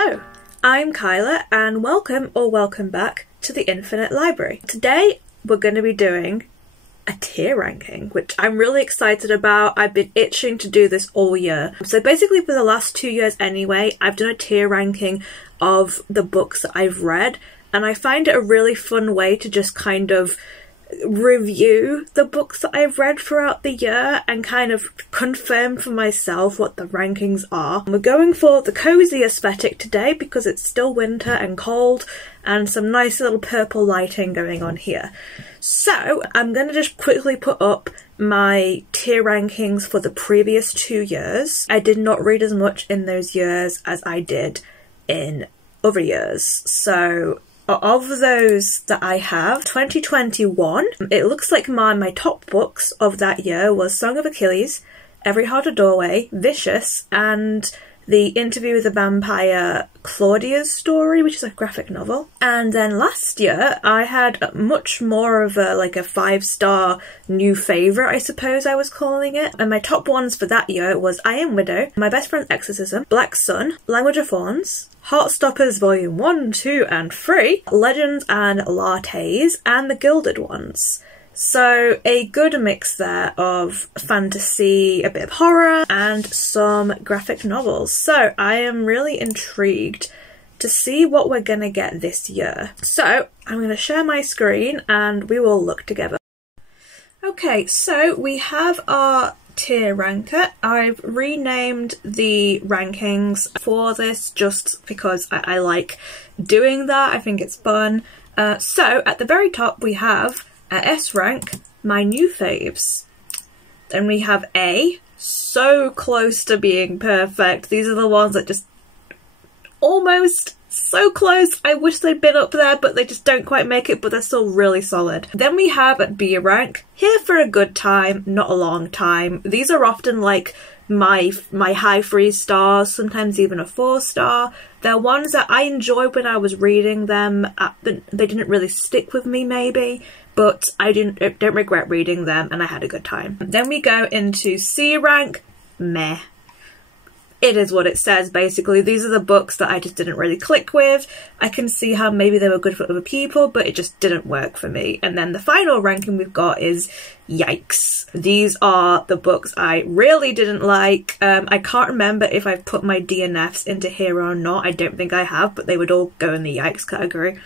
Hello, I'm Kyla and welcome back to the Infinite Library. Today we're going to be doing a tier ranking, which I'm really excited about. I've been itching to do this all year. So basically for the last 2 years anyway, I've done a tier ranking of the books that I've read, and I find it a really fun way to just kind of review the books that I've read throughout the year and kind of confirm for myself what the rankings are. We're going for the cozy aesthetic today because it's still winter and cold, and some nice little purple lighting going on here. So I'm going to just quickly put up my tier rankings for the previous 2 years. I did not read as much in those years as I did in other years. So of those that I have, 2021, it looks like my top books of that year was Song of Achilles, Every Heart a Doorway, Vicious, and The Interview with the Vampire, Claudia's Story, which is a graphic novel. And then last year I had much more of a 5-star new favourite, I suppose I was calling it. And my top ones for that year was I Am Widow, My Best Friend's Exorcism, Black Sun, Language of Thorns, Heartstoppers Volume 1, 2 and 3, Legends and Lattes, and The Gilded Ones. So a good mix there of fantasy, a bit of horror, and some graphic novels. So I am really intrigued to see what we're gonna get this year. So I'm gonna share my screen and we will look together. Okay, so we have our tier ranker. I've renamed the rankings for this just because I like doing that. I think it's fun. So at the very top we have at S rank, my new faves. Then we have A, so close to being perfect. These are the ones that just almost so close. I wish they'd been up there, but they just don't quite make it, but they're still really solid. Then we have at B rank, here for a good time, not a long time. These are often like my high 3 stars, sometimes even a 4-star. They're ones that I enjoyed when I was reading them. They didn't really stick with me maybe, but I don't regret reading them and I had a good time. Then we go into C rank, meh. It is what it says, basically. These are the books that I just didn't really click with. I can see how maybe they were good for other people, but it just didn't work for me. And then the final ranking we've got is yikes. These are the books I really didn't like. I can't remember if I've put my DNFs into here or not. I don't think I have, but they would all go in the yikes category.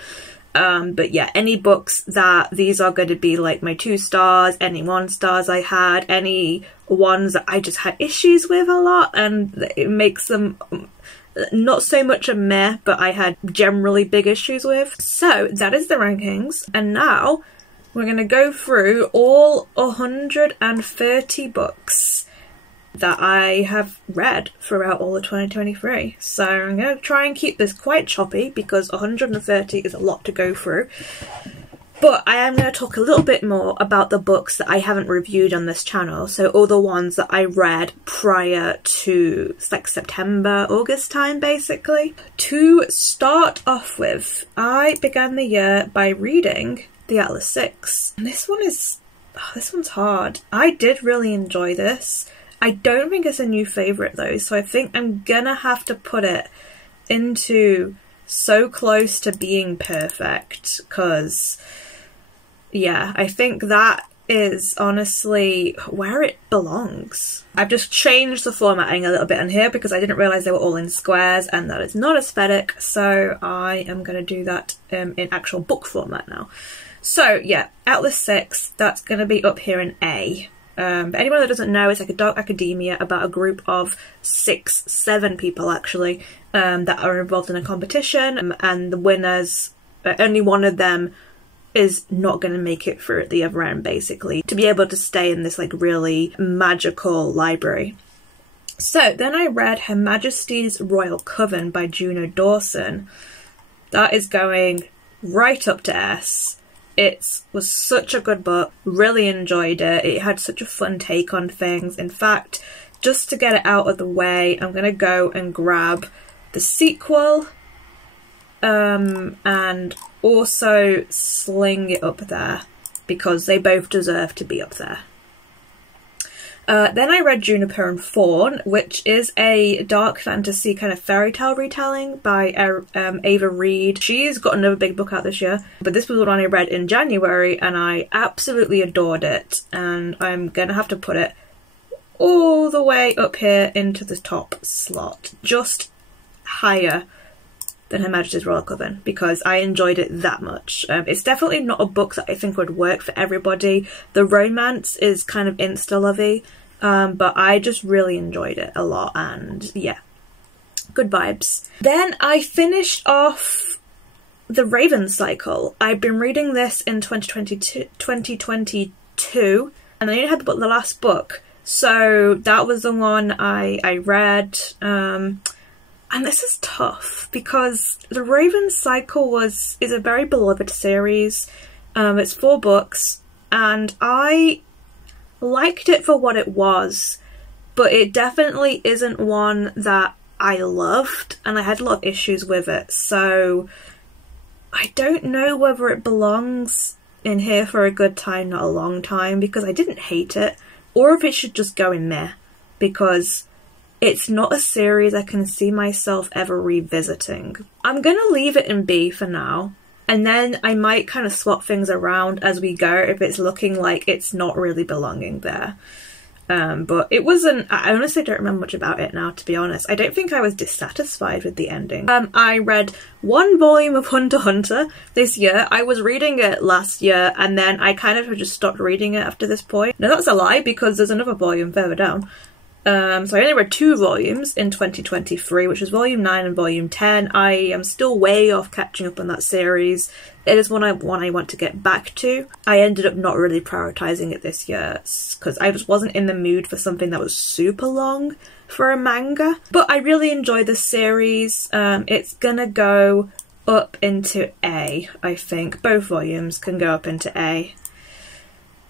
But yeah, any books that these are going to be like my 2 stars, any 1 stars I had, any ones that I just had issues with a lot, and it makes them not so much a meh, but I had generally big issues with. So that is the rankings, and now we're going to go through all 130 books that I have read throughout all of 2023. So I'm going to try and keep this quite choppy because 130 is a lot to go through. But I am going to talk a little bit more about the books that I haven't reviewed on this channel. So all the ones that I read prior to like September, August time basically. To start off with, I began the year by reading The Atlas 6. And this one's hard. I did really enjoy this. I don't think it's a new favourite though, so I think I'm gonna have to put it into so close to being perfect, because yeah, I think that is honestly where it belongs. I've just changed the formatting a little bit on here because I didn't realise they were all in squares and that is not aesthetic, so I am going to do that in actual book format now. So yeah, Atlas 6, that's going to be up here in A. But anyone that doesn't know, it's like a dark academia about a group of 7 people actually that are involved in a competition, and the winners, only one of them is not going to make it through at the other end basically, to be able to stay in this like really magical library. So then I read Her Majesty's Royal Coven by Juno Dawson. That is going right up to S. It was such a good book, really enjoyed it. It had such a fun take on things. In fact, just to get it out of the way, I'm going to go and grab the sequel and also sling it up there because they both deserve to be up there. Then I read Juniper and Fawn, which is a dark fantasy kind of fairy tale retelling by Ava Reid. She's got another big book out this year, but this was the one I read in January and I absolutely adored it, and I'm gonna have to put it all the way up here into the top slot, just higher than Her Majesty's Royal Coven, because I enjoyed it that much. It's definitely not a book that I think would work for everybody. The romance is kind of insta-lovey, but I just really enjoyed it a lot, and yeah, good vibes. Then I finished off The Raven Cycle. I've been reading this in 2022, and I only had the last book, so that was the one I read. And this is tough because The Raven Cycle is a very beloved series. It's 4 books and I liked it for what it was, but it definitely isn't one that I loved, and I had a lot of issues with it. So I don't know whether it belongs in here for a good time, not a long time, because I didn't hate it, or if it should just go in there, because it's not a series I can see myself ever revisiting. I'm gonna leave it in B for now, and then I might kind of swap things around as we go if it's looking like it's not really belonging there. But it wasn't, I honestly don't remember much about it now, to be honest. I don't think I was dissatisfied with the ending. I read 1 volume of Hunter x Hunter this year. I was reading it last year and then I kind of just stopped reading it after this point. Now that's a lie, because there's another volume further down. So I only read 2 volumes in 2023, which is volume 9 and volume 10. I am still way off catching up on that series. It is one I want to get back to. I ended up not really prioritising it this year because I just wasn't in the mood for something that was super long for a manga. But I really enjoyed the series. It's gonna go up into A, I think. Both volumes can go up into A.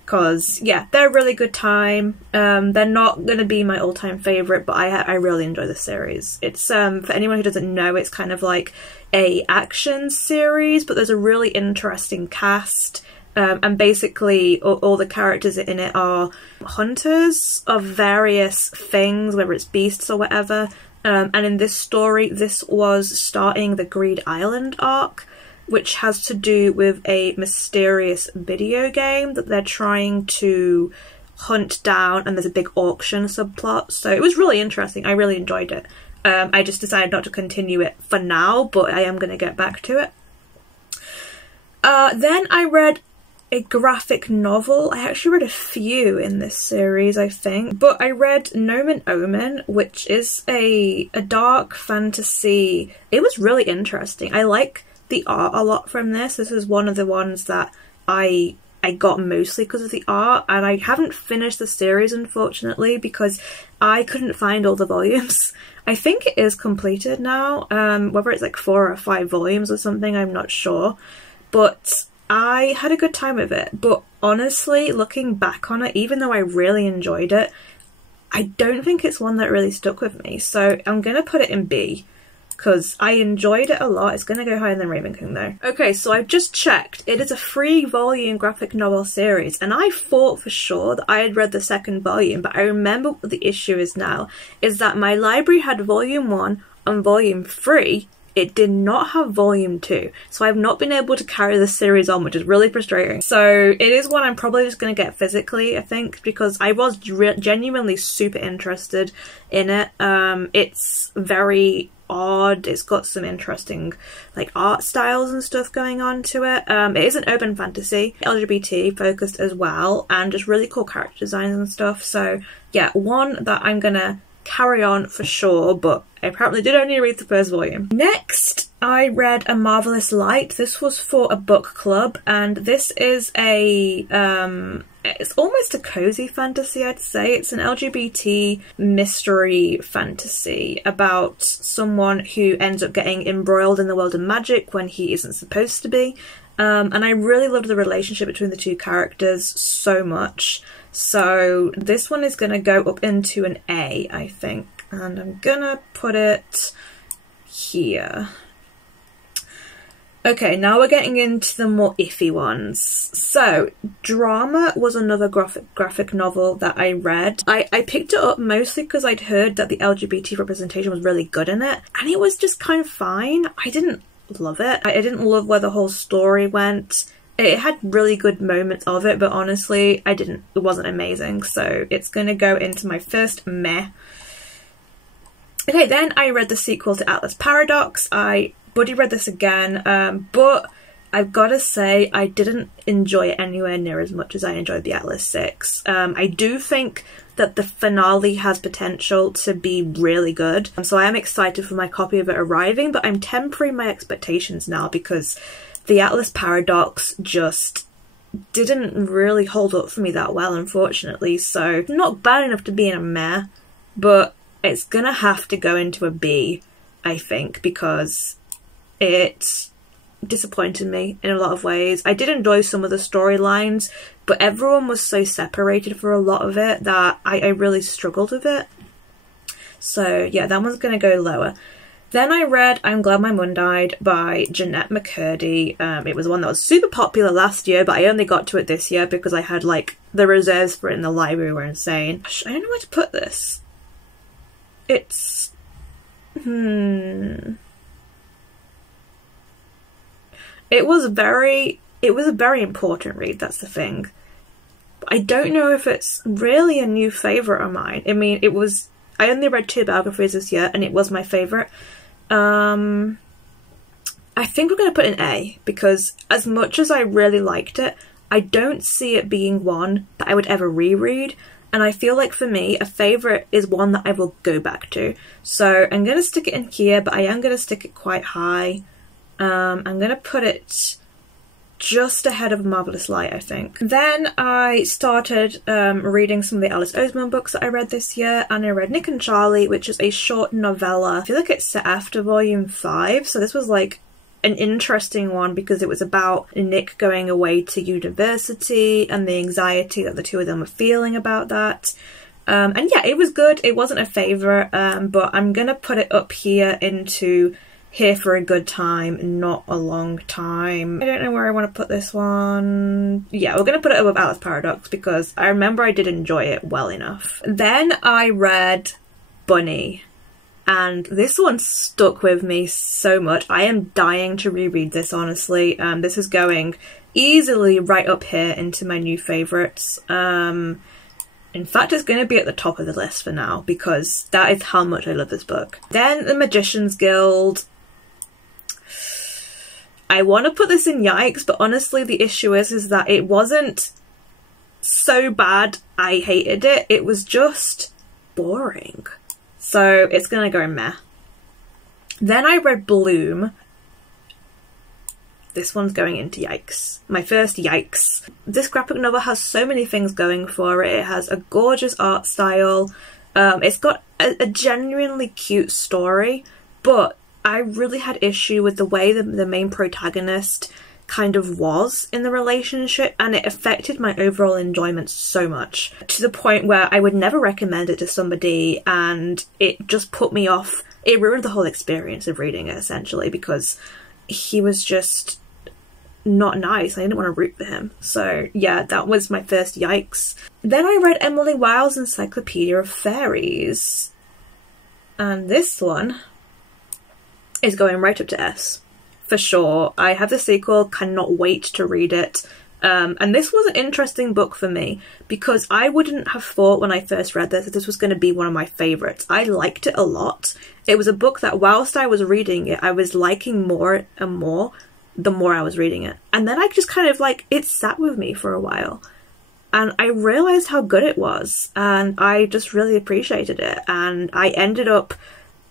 Because, yeah, they're a really good time. They're not going to be my all-time favourite, but I really enjoy the series. It's, for anyone who doesn't know, it's kind of like a action series, but there's a really interesting cast. And basically, all the characters in it are hunters of various things, whether it's beasts or whatever. And in this story, this was starting the Greed Island arc, which has to do with a mysterious video game that they're trying to hunt down, and there's a big auction subplot. So it was really interesting. I really enjoyed it. I just decided not to continue it for now, but I am going to get back to it. Then I read a graphic novel. I actually read a few in this series, I think. But I read Nomen Omen, which is a dark fantasy. It was really interesting. I like the art a lot from this. This is one of the ones that I got mostly because of the art, and I haven't finished the series unfortunately because I couldn't find all the volumes. I think it is completed now, whether it's like 4 or 5 volumes or something, I'm not sure, but I had a good time with it. But honestly, looking back on it, even though I really enjoyed it, I don't think it's one that really stuck with me, so I'm gonna put it in B, because I enjoyed it a lot. It's going to go higher than Raven King though. Okay, so I've just checked. It is a 3-volume graphic novel series, and I thought for sure that I had read the 2nd volume, but I remember what the issue is now, is that my library had volume 1 and volume 3. It did not have volume 2, so I've not been able to carry the series on, which is really frustrating. So it is one I'm probably just going to get physically, I think, because I was genuinely super interested in it. It's very odd. It's got some interesting like art styles and stuff going on to it. It is an urban fantasy, LGBT focused as well, and just really cool character designs and stuff. So yeah, one that I'm gonna carry on for sure, but I apparently did only read the 1st volume. Next, I read A Marvelous Light. This was for a book club, and this is a it's almost a cozy fantasy, I'd say. It's an LGBT mystery fantasy about someone who ends up getting embroiled in the world of magic when he isn't supposed to be. And I really loved the relationship between the 2 characters so much. So this one is going to go up into an A, I think. And I'm going to put it here. Okay, now we're getting into the more iffy ones. So, Drama was another graphic novel that I read. I picked it up mostly because I'd heard that the LGBT representation was really good in it, and it was just kind of fine. I didn't love it. I didn't love where the whole story went. It had really good moments of it, but honestly, it wasn't amazing, so it's gonna go into my first meh. Okay, then I read the sequel to Atlas Paradox. I buddy read this again, but I've got to say I didn't enjoy it anywhere near as much as I enjoyed the Atlas 6. I do think that the finale has potential to be really good, so I am excited for my copy of it arriving, but I'm tempering my expectations now because the Atlas Paradox just didn't really hold up for me that well, unfortunately, so not bad enough to be in a meh, but it's gonna have to go into a B, I think, because it disappointed me in a lot of ways. I did enjoy some of the storylines, but everyone was so separated for a lot of it that I really struggled with it. So yeah, that one's gonna go lower. Then I read I'm Glad My Mum Died by Jeanette McCurdy. It was one that was super popular last year, but I only got to it this year because I had like the reserves for it in the library were insane. I don't know where to put this. It's It was a very important read, that's the thing. I don't know if it's really a new favourite of mine. I mean, I only read 2 biographies this year and it was my favourite. I think we're going to put an A, because as much as I really liked it, I don't see it being one that I would ever reread. And I feel like for me, a favourite is one that I will go back to. So I'm going to stick it in here, but I am going to stick it quite high. I'm going to put it just ahead of Marvelous Light, I think. Then I started reading some of the Alice Oseman books that I read this year, and I read Nick and Charlie, which is a short novella. I feel like it's set after volume 5, so this was like an interesting one because it was about Nick going away to university and the anxiety that the two of them were feeling about that. And yeah, it was good. It wasn't a favourite, but I'm gonna put it up here into here for a good time, not a long time. I don't know where I want to put this one. Yeah, we're going to put it above Alice Paradox because I remember I did enjoy it well enough. Then I read Bunny, and this one stuck with me so much. I am dying to reread this, honestly. This is going easily right up here into my new favourites. In fact, it's going to be at the top of the list for now because that is how much I love this book. Then The Magician's Guild. I want to put this in yikes, but honestly the issue is that it wasn't so bad I hated it. It was just boring. So it's going to go meh. Then I read Bloom. This one's going into yikes. My first yikes. This graphic novel has so many things going for it. It has a gorgeous art style. It's got a genuinely cute story, but I really had issue with the way the main protagonist kind of was in the relationship, and it affected my overall enjoyment so much to the point where I would never recommend it to somebody, and it just put me off. It ruined the whole experience of reading it essentially because he was just not nice. I didn't want to root for him. So yeah, that was my first yikes. Then I read Emily Wilde's Encyclopedia of Fairies, and this one is going right up to S, for sure. I have the sequel, cannot wait to read it. And this was an interesting book for me because I wouldn't have thought when I first read this that this was going to be one of my favourites. I liked it a lot. It was a book that whilst I was reading it, I was liking more and more the more I was reading it. And then I just kind of like, it sat with me for a while. And I realised how good it was. And I just really appreciated it. And I ended up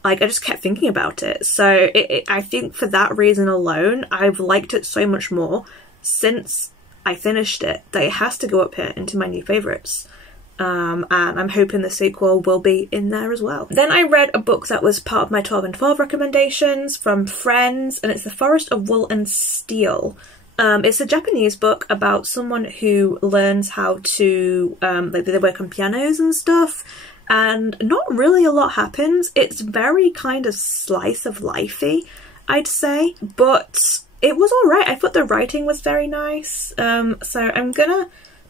like, I just kept thinking about it. So I think for that reason alone, I've liked it so much more since I finished it that it has to go up here into my new favourites. And I'm hoping the sequel will be in there as well. Then I read a book that was part of my 12 and 12 recommendations from friends, and it's The Forest of Wool and Steel. It's a Japanese book about someone who learns how to, like they work on pianos and stuff. And not really a lot happens. It's very kind of slice of lifey, I'd say. But it was alright. I thought the writing was very nice. So I'm gonna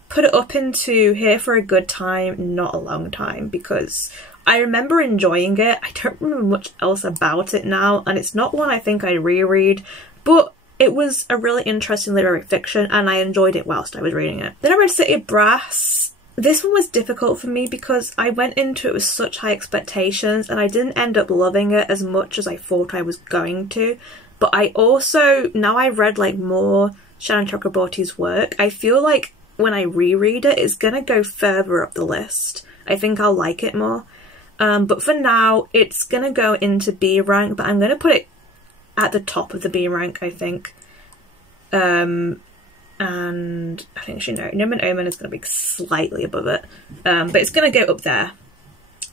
put it up into here for a good time, not a long time, because I remember enjoying it. I don't remember much else about it now, and it's not one I think I reread, but it was a really interesting literary fiction and I enjoyed it whilst I was reading it. Then I read City of Brass. This one was difficult for me because I went into it with such high expectations and I didn't end up loving it as much as I thought I was going to. But I also, now I've read like more Shannon Chakraborty's work, I feel like when I reread it, it's gonna go further up the list. I think I'll like it more. But for now, it's gonna go into B rank, but I'm gonna put it at the top of the B rank, I think. And I think actually no, Nomen Omen is going to be slightly above it, but it's going to go up there.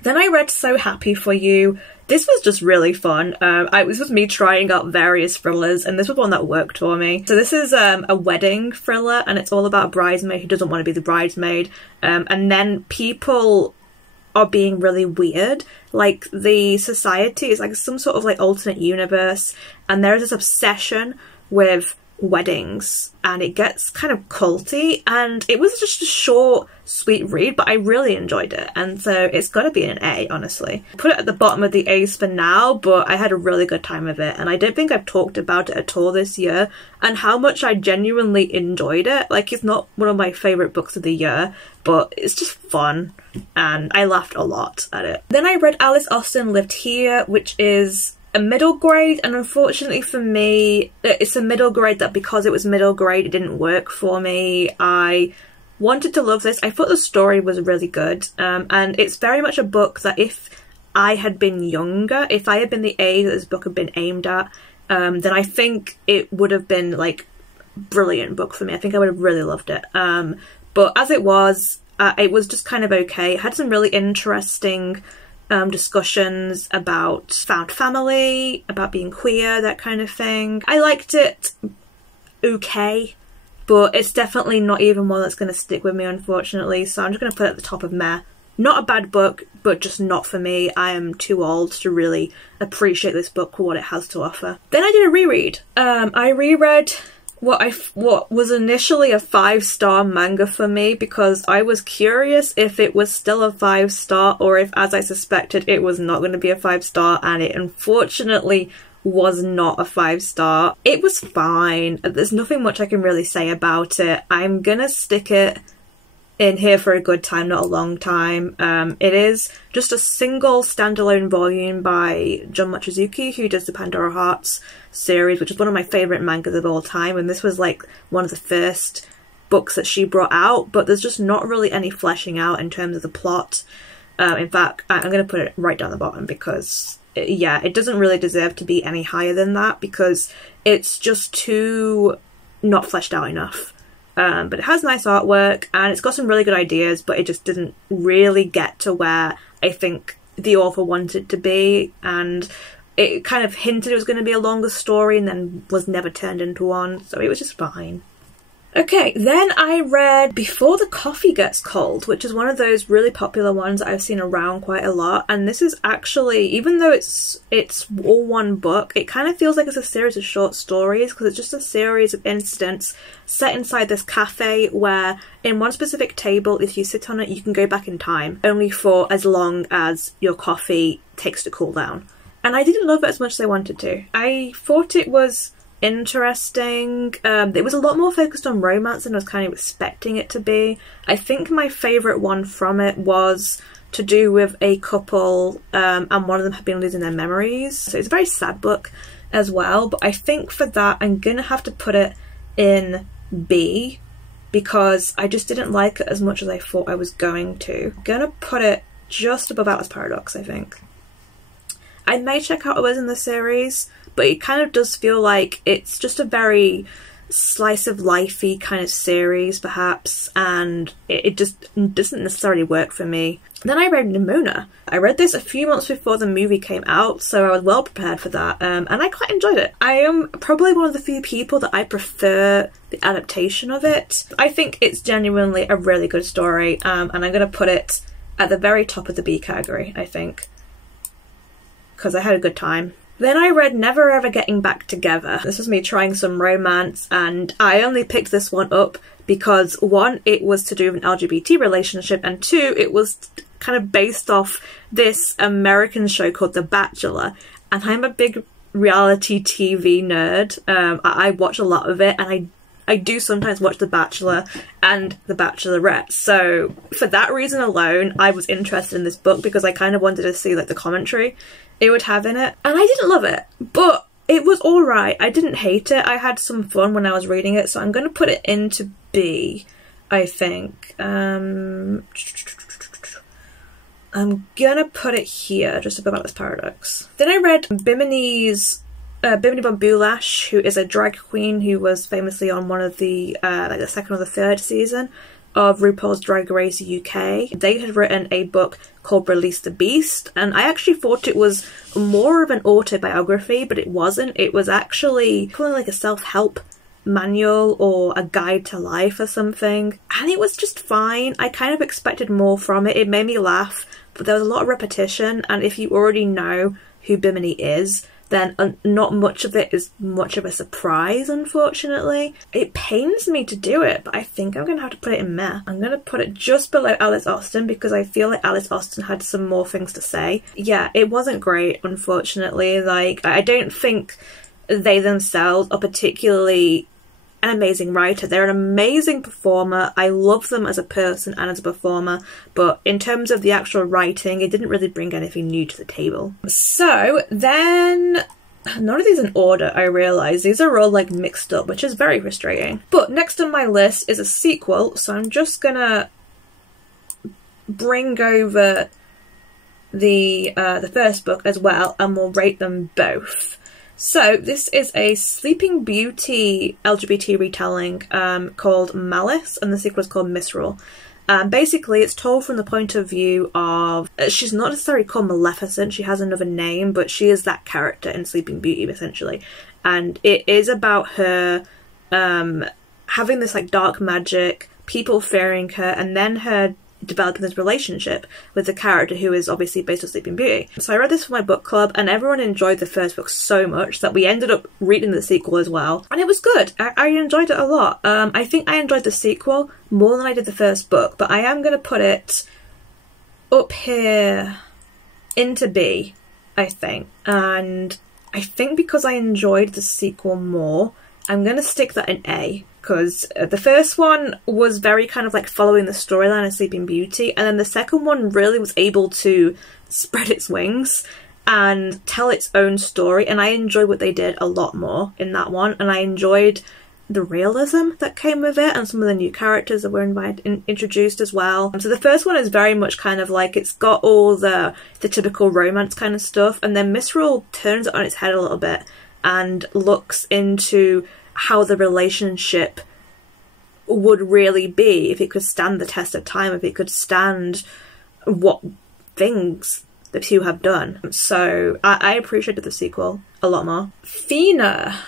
Then I read So Happy For You. This was just really fun. This was me trying out various thrillers, and this was one that worked for me. So this is a wedding thriller, and it's all about a bridesmaid who doesn't want to be the bridesmaid, and then people are being really weird. Like, the society is like some sort of like alternate universe, and there is this obsession with weddings, and it gets kind of culty, and it was just a short, sweet read, but I really enjoyed it, and so it's got to be an A, honestly. Put it at the bottom of the A's for now, but I had a really good time with it, and I don't think I've talked about it at all this year, and how much I genuinely enjoyed it. Like, it's not one of my favourite books of the year, but it's just fun, and I laughed a lot at it. Then I read Alice Austen Lived Here, which is a middle grade, and unfortunately for me, it's a middle grade that because it was middle grade, it didn't work for me. I wanted to love this. I thought the story was really good, and it's very much a book that if I had been younger, if I had been the age that this book had been aimed at, then I think it would have been like brilliant book for me. I think I would have really loved it. But as it was just kind of okay. It had some really interesting discussions about found family, about being queer, that kind of thing. I liked it okay, but it's definitely not even one that's going to stick with me, unfortunately, so I'm just going to put it at the top of meh. Not a bad book, but just not for me. I am too old to really appreciate this book for what it has to offer. Then I did a reread. I reread what was initially a 5-star manga for me, because I was curious if it was still a 5-star or if, as I suspected, it was not going to be a 5-star, and it unfortunately was not a 5-star. It was fine. There's nothing much I can really say about it. I'm gonna stick it in here for a good time, not a long time. It is just a single standalone volume by Jun Mochizuki, who does the Pandora Hearts series, which is one of my favourite mangas of all time, and this was like one of the first books that she brought out, but there's just not really any fleshing out in terms of the plot. In fact, I'm going to put it right down the bottom because, yeah, it doesn't really deserve to be any higher than that because it's just too not fleshed out enough. But it has nice artwork and it's got some really good ideas, but it just didn't really get to where I think the author wanted it to be, and it kind of hinted it was going to be a longer story and then was never turned into one, so it was just fine. Okay, then I read Before the Coffee Gets Cold, which is one of those really popular ones that I've seen around quite a lot, and this is actually, even though it's all one book, it kind of feels like it's a series of short stories because it's just a series of incidents set inside this cafe where in one specific table, if you sit on it, you can go back in time, only for as long as your coffee takes to cool down. And I didn't love it as much as I wanted to. I thought it was interesting. It was a lot more focused on romance than I was kind of expecting it to be. I think my favourite one from it was to do with a couple, and one of them had been losing their memories. So it's a very sad book as well, but I think for that I'm gonna have to put it in B because I just didn't like it as much as I thought I was going to. I'm gonna put it just above Atlas Paradox, I think. I may check out others in the series, but it kind of does feel like it's just a very slice of lifey kind of series, perhaps, and it just doesn't necessarily work for me. Then I read Nimona. I read this a few months before the movie came out, so I was well prepared for that, and I quite enjoyed it. I am probably one of the few people that I prefer the adaptation of it. I think it's genuinely a really good story, and I'm going to put it at the very top of the B category, I think, because I had a good time. Then I read Never Ever Getting Back Together. This was me trying some romance, and I only picked this one up because one, it was to do with an LGBT relationship, and two, it was kind of based off this American show called The Bachelor, and I'm a big reality TV nerd. I watch a lot of it, and I do sometimes watch The Bachelor and The Bachelorette. So for that reason alone, I was interested in this book because I kind of wanted to see like the commentary it would have in it. And I didn't love it, but it was alright. I didn't hate it. I had some fun when I was reading it, so I'm going to put it into B, I think. I'm gonna put it here, just to go about this paradox. Then I read Bimini Bon Boulash, who is a drag queen who was famously on one of the like the second or the third season of RuPaul's Drag Race UK. They had written a book called Release the Beast, and I actually thought it was more of an autobiography, but it wasn't. It was actually kind of like a self-help manual or a guide to life or something, and it was just fine. I kind of expected more from it. It made me laugh, but there was a lot of repetition, and if you already know who Bimini is, then not much of it is much of a surprise, unfortunately. It pains me to do it, but I think I'm going to have to put it in meh. I'm going to put it just below Alice Austen because I feel like Alice Austen had some more things to say. Yeah, it wasn't great, unfortunately. Like, I don't think they themselves are particularly an amazing writer. They're an amazing performer. I love them as a person and as a performer, but in terms of the actual writing, it didn't really bring anything new to the table. So then, none of these in order, I realise. These are all like mixed up, which is very frustrating. But next on my list is a sequel, so I'm just gonna bring over the first book as well, and we'll rate them both. So this is a Sleeping Beauty LGBT retelling called Malice, and the sequel is called Misrule. Basically, it's told from the point of view of... she's not necessarily called Maleficent, she has another name, but she is that character in Sleeping Beauty, essentially. And it is about her having this like dark magic, people fearing her, and then her developing this relationship with the character who is obviously based on Sleeping Beauty. So I read this for my book club, and everyone enjoyed the first book so much that we ended up reading the sequel as well, and it was good. I enjoyed it a lot. I think I enjoyed the sequel more than I did the first book, but I am going to put it up here into B, I think. And I think because I enjoyed the sequel more, I'm going to stick that in A, because the first one was very kind of like following the storyline of Sleeping Beauty, and then the second one really was able to spread its wings and tell its own story, and I enjoyed what they did a lot more in that one, and I enjoyed the realism that came with it and some of the new characters that were introduced as well. So the first one is very much kind of like, it's got all the typical romance kind of stuff, and then Misrule turns it on its head a little bit and looks into how the relationship would really be, if it could stand the test of time, if it could stand what things the two have done. So I appreciated the sequel a lot more. Fina.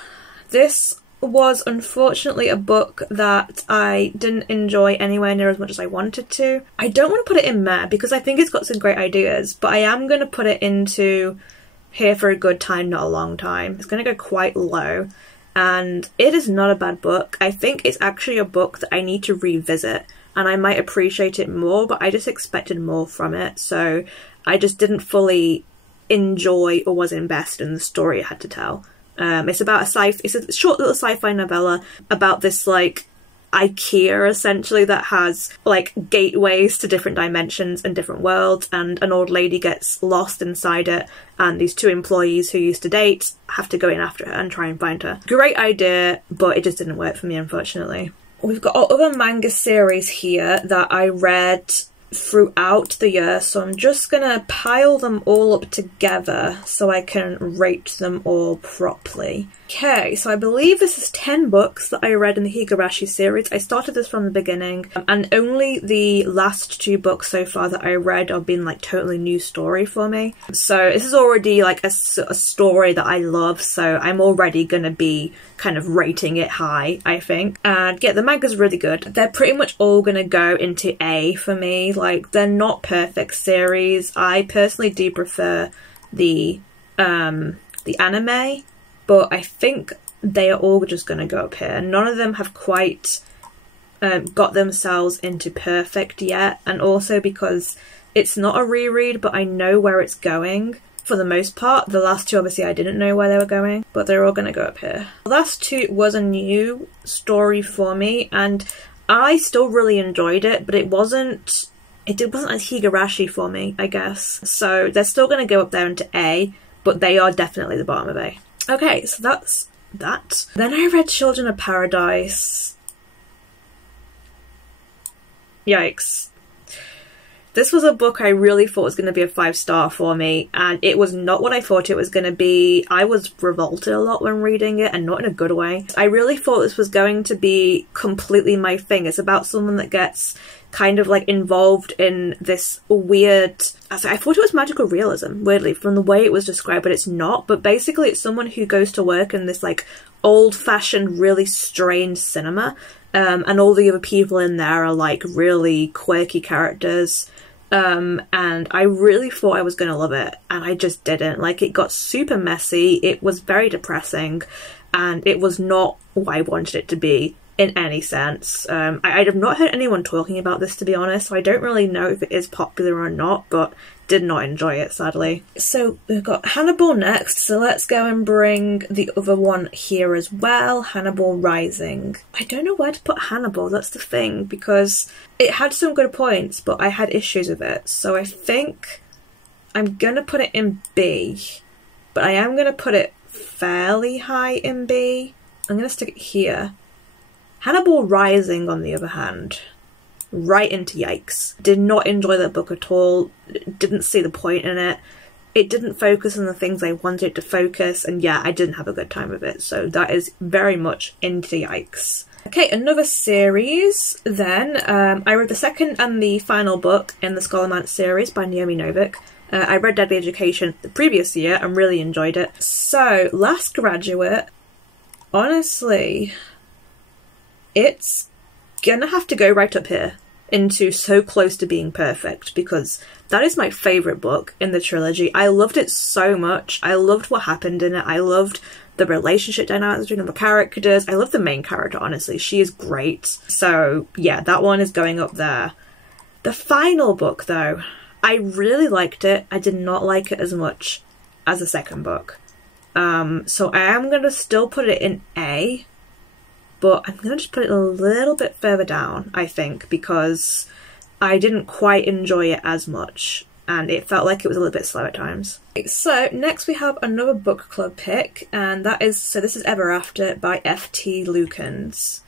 This was unfortunately a book that I didn't enjoy anywhere near as much as I wanted to. I don't want to put it in meh because I think it's got some great ideas, but I am going to put it into here for a good time, not a long time. It's going to go quite low. And it is not a bad book. I think it's actually a book that I need to revisit, and I might appreciate it more, but I just expected more from it, so I just didn't fully enjoy or was invested in the story it had to tell. It's about it's a short little sci-fi novella about this like IKEA essentially that has like gateways to different dimensions and different worlds, and an old lady gets lost inside it, and these two employees who used to date have to go in after her and try and find her. Great idea, but it just didn't work for me, unfortunately. We've got our other manga series here that I read throughout the year, so I'm just gonna pile them all up together so I can rate them all properly. Okay, so I believe this is 10 books that I read in the Higurashi series. I started this from the beginning, and only the last 2 books so far that I read have been like totally new story for me. So this is already like a story that I love, so I'm already gonna be kind of rating it high, I think. And yeah, the manga's really good. They're pretty much all gonna go into A for me. Like, they're not perfect series. I personally do prefer the the anime, but I think they are all just going to go up here. None of them have quite got themselves into perfect yet, and also because it's not a reread, but I know where it's going for the most part. The last two, obviously, I didn't know where they were going, but they're all going to go up here. The last two was a new story for me, and I still really enjoyed it, but it wasn't as Higurashi for me, I guess. So they're still going to go up there into A, but they are definitely the bottom of A. Okay, so that's that. Then I read Children of Paradise. Yikes. This was a book I really thought was going to be a 5-star for me, and it was not what I thought it was going to be. I was revolted a lot when reading it, and not in a good way. I really thought this was going to be completely my thing. It's about someone that gets kind of like involved in this weird... I thought it was magical realism, weirdly, from the way it was described, but it's not. But basically it's someone who goes to work in this like old-fashioned, really strange cinema, and all the other people in there are like really quirky characters. And I really thought I was going to love it, and I just didn't. Like, it got super messy, it was very depressing, and it was not what I wanted it to be in any sense. I have not heard anyone talking about this, to be honest, so I don't really know if it is popular or not, but did not enjoy it, sadly. So we've got Hannibal next, so let's go and bring the other one here as well, Hannibal Rising. I don't know where to put Hannibal, that's the thing, because it had some good points, but I had issues with it, so I think I'm gonna put it in B, but I am gonna put it fairly high in B. I'm gonna stick it here. Hannibal Rising, on the other hand, right into yikes. Did not enjoy that book at all, didn't see the point in it. It didn't focus on the things I wanted it to focus, and yeah, I didn't have a good time with it, so that is very much into yikes. Okay, another series then. I read the second and the final book in the Scholomance series by Naomi Novik. I read Deadly Education the previous year and really enjoyed it. So, Last Graduate, honestly, it's gonna have to go right up here into So Close to Being Perfect, because that is my favourite book in the trilogy. I loved it so much. I loved what happened in it. I loved the relationship dynamics between the characters. I love the main character, honestly. She is great. So yeah, that one is going up there. The final book, though, I really liked it. I did not like it as much as the second book. So I am going to still put it in A, but I'm going to just put it a little bit further down, I think, because I didn't quite enjoy it as much, and it felt like it was a little bit slow at times. So next we have another book club pick, and that is, so this is Ever After by F.T. Lukens.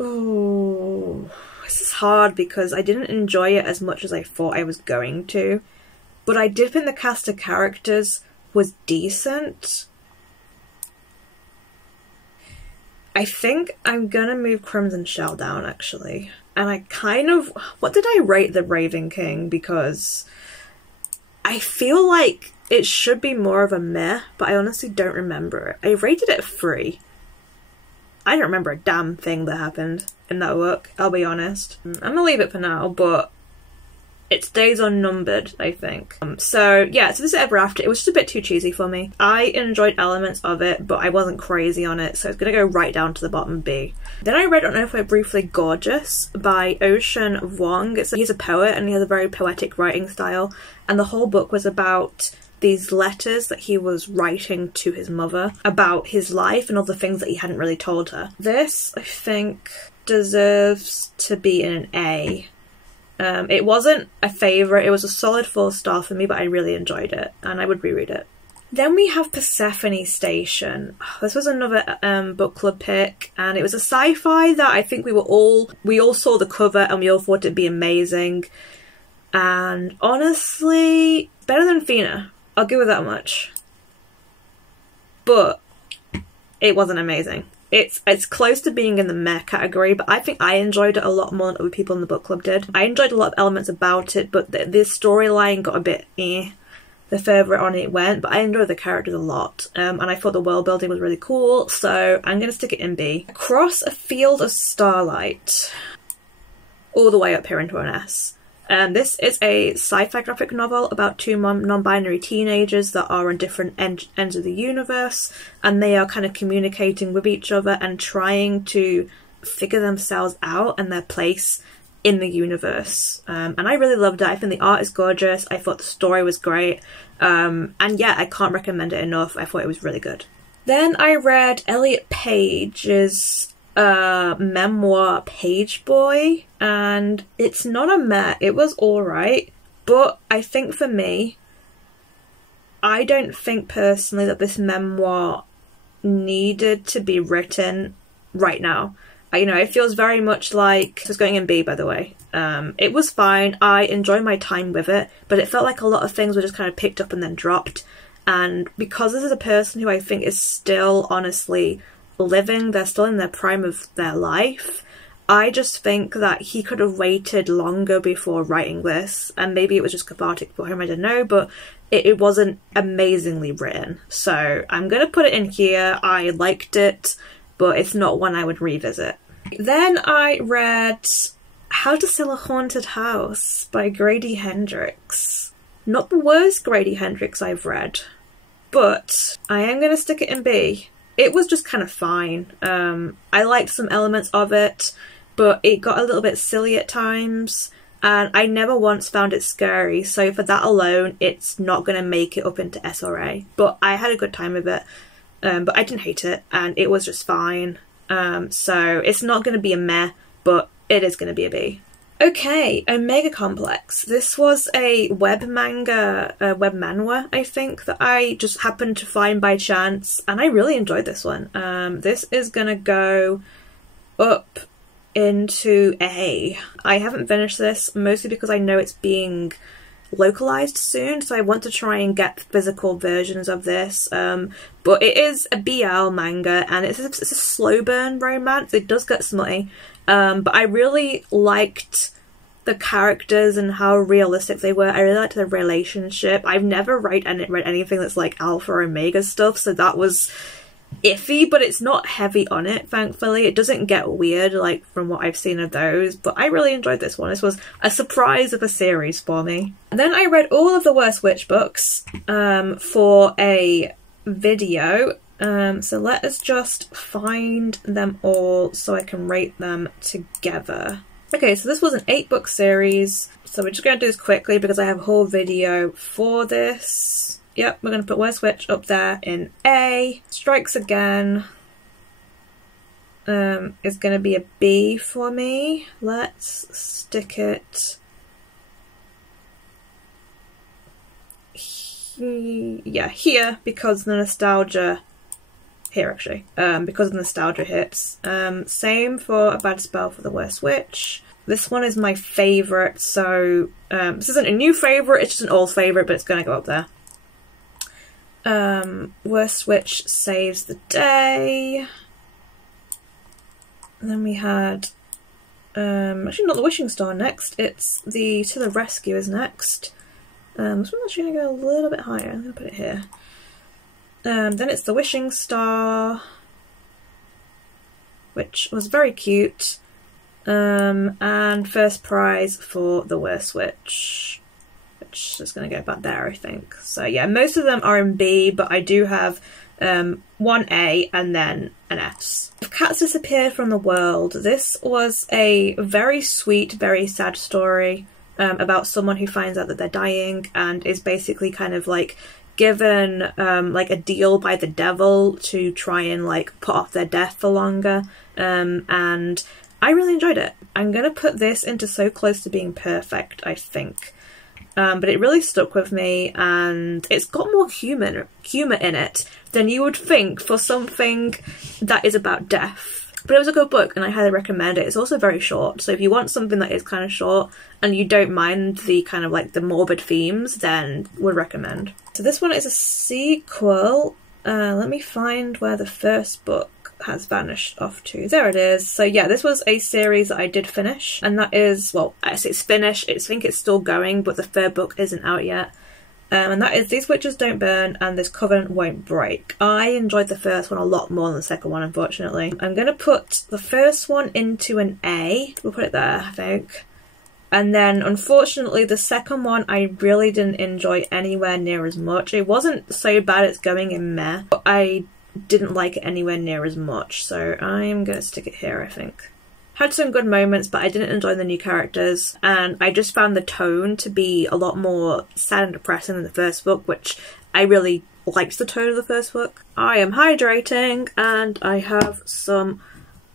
Ooh, this is hard because I didn't enjoy it as much as I thought I was going to, but I did think the cast of characters was decent. I think I'm gonna move Crimson Shell down, actually. And I kind of... What did I rate The Raven King? Because I feel like it should be more of a meh, but I honestly don't remember it. I rated it 3. I don't remember a damn thing that happened in that book, I'll be honest. I'm gonna leave it for now, but its days are numbered, I think. So yeah, so this is Ever After. It was just a bit too cheesy for me. I enjoyed elements of it, but I wasn't crazy on it, so it's gonna go right down to the bottom B. Then I read, I don't know if I briefly, Gorgeous by Ocean Wong. He's a poet and he has a very poetic writing style, and the whole book was about these letters that he was writing to his mother about his life and all the things that he hadn't really told her. This, I think, deserves to be in an A. It wasn't a favourite, it was a solid 4-star for me, but I really enjoyed it, and I would reread it. Then we have Persephone Station. This was another book club pick, and it was a sci-fi that I think we all saw the cover and we all thought it'd be amazing. And honestly, better than Fina, I'll give it that much. But it wasn't amazing. It's close to being in the meh category, but I think I enjoyed it a lot more than other people in the book club did. I enjoyed a lot of elements about it, but the storyline got a bit the further on it went, but I enjoyed the characters a lot, and I thought the world building was really cool, so I'm going to stick it in B. Across a Field of Starlight, all the way up here into an S. This is a sci-fi graphic novel about two non-binary teenagers that are on different ends of the universe, and they are kind of communicating with each other and trying to figure themselves out and their place in the universe. And I really loved it. I think the art is gorgeous. I thought the story was great. And yeah, I can't recommend it enough. I thought it was really good. Then I read Elliot Page's memoir Page Boy, and it's not a meh. It was alright, but I think for me, I don't think personally that this memoir needed to be written right now. You know, it feels very much like, this is going in B, by the way. It was fine. I enjoyed my time with it, but it felt like a lot of things were just kind of picked up and then dropped. And because this is a person who I think is still honestly living, they're still in their prime of their life, I just think that he could have waited longer before writing this, and maybe it was just cathartic for him, I don't know, but it wasn't amazingly written. So I'm gonna put it in here. I liked it, but it's not one I would revisit. Then I read How to Sell a Haunted House by Grady Hendrix. Not the worst Grady Hendrix I've read, but I am going to stick it in B. It was just kind of fine. I liked some elements of it, but it got a little bit silly at times, and I never once found it scary, so for that alone, it's not going to make it up into SRA. But I had a good time with it, but I didn't hate it, and it was just fine. So it's not going to be a meh, but it is going to be a B. Okay, Omega Complex. This was a web manhwa, I think, that I just happened to find by chance, and I really enjoyed this one. This is going to go up into A. I haven't finished this, mostly because I know it's being localized soon, so I want to try and get physical versions of this. But it is a BL manga, and it's a slow burn romance. It does get smutty, but I really liked the characters and how realistic they were. I really liked their relationship. I've never read anything that's like Alpha or Omega stuff, so that was iffy, but it's not heavy on it, thankfully. It doesn't get weird like from what I've seen of those, but I really enjoyed this one. This was a surprise of a series for me. And then I read all of the Worst Witch books for a video, so let us just find them all so I can rate them together. Okay, so this was an 8-book series, so we're just going to do this quickly because I have a whole video for this. Yep, we're going to put Worst Witch up there in A. Strikes Again is going to be a B for me. Let's stick it here because the nostalgia here actually, because the nostalgia hits. Same for A Bad Spell for the Worst Witch. This one is my favourite, so this isn't a new favourite, it's just an old favourite, but it's going to go up there. Worst Witch Saves the Day. And then we had actually not the Wishing Star next, it's the To the Rescue is next. This one's actually going to go a little bit higher. I'm going to put it here. Then it's the Wishing Star, which was very cute, and First Prize for the Worst Witch, which is going to go back there, I think. So yeah, most of them are in B, but I do have one A and then an S. If Cats Disappeared from the World, this was a very sweet, very sad story about someone who finds out that they're dying and is basically kind of like given like a deal by the devil to try and like put off their death for longer, and I really enjoyed it. I'm gonna put this into so close to being perfect, I think, but it really stuck with me, and it's got more humour in it than you would think for something that is about death. But it was a good book and I highly recommend it. It's also very short, so if you want something that is kind of short and you don't mind the kind of like the morbid themes, then would recommend. So this one is a sequel. Let me find where the first book has vanished off to. There it is. So yeah, this was a series that I did finish, and that is, well, I say it's finished, I think it's still going, but the third book isn't out yet. And that is These Witches Don't Burn and This Covenant Won't Break. I enjoyed the first one a lot more than the second one, unfortunately. I'm going to put the first one into an A. We'll put it there, I think. And then, unfortunately, the second one I really didn't enjoy anywhere near as much. It wasn't so bad it's going in meh, but I didn't like it anywhere near as much. So I'm going to stick it here, I think. Had some good moments, but I didn't enjoy the new characters. And I just found the tone to be a lot more sad and depressing than the first book, which I really liked the tone of the first book. I am hydrating, and I have some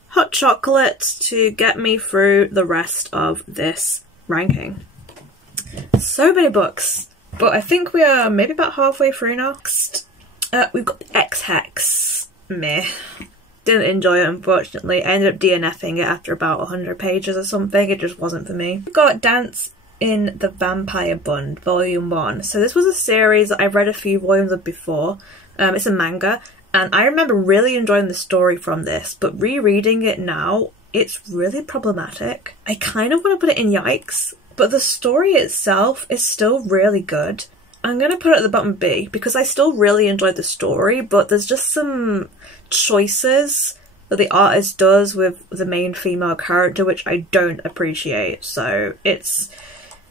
hot chocolate to get me through the rest of this ranking. So many books, but I think we are maybe about halfway through now. Next, we've got the X-Hex. Meh. Didn't enjoy it, unfortunately. I ended up DNFing it after about 100 pages or something. It just wasn't for me. We've got Dance in the Vampire Bund, Volume 1. So this was a series that I've read a few volumes of before. It's a manga. And I remember really enjoying the story from this, but rereading it now, it's really problematic. I kind of want to put it in yikes, but the story itself is still really good. I'm going to put it at the bottom B, because I still really enjoyed the story, but there's just some choices that the artist does with the main female character which I don't appreciate. So it's